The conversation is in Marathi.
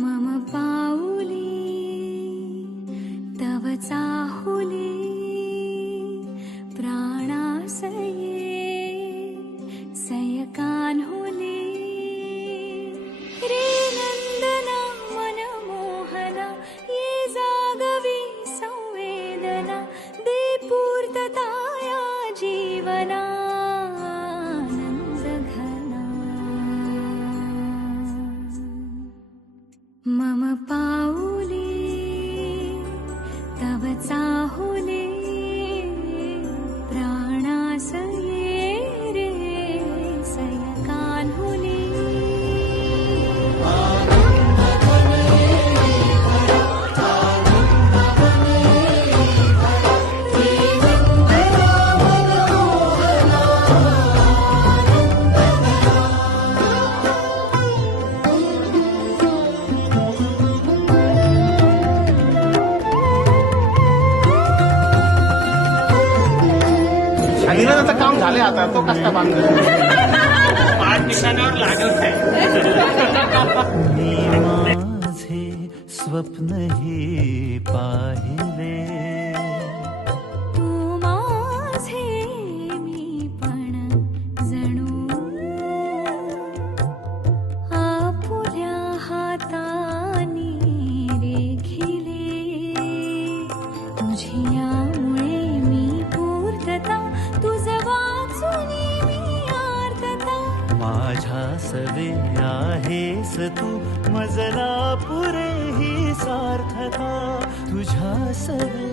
मम पाऊली तव चाहुली प्राणासये सयकान्हुली रे नंदना मनमोहना ये जागवी संवेदना दे पूर्तता या जीवना मम पाऊली तव चाहुली प्राणासये रे सयकान्हुली निवेदनाचं काम झाले आता तो कसा बांधला पाच निशाण्यावर लागल माझे स्वप्न हे पाहिले तू माझे मी पण जणू आपुल्या हातानी रेखिले तुझ्यामुळे मी पूर्तता तुझ वाचुनी मी आर्तता माझ्या सवे आहेस तू मजला पुरे ही सार्थता तुझ्या सवे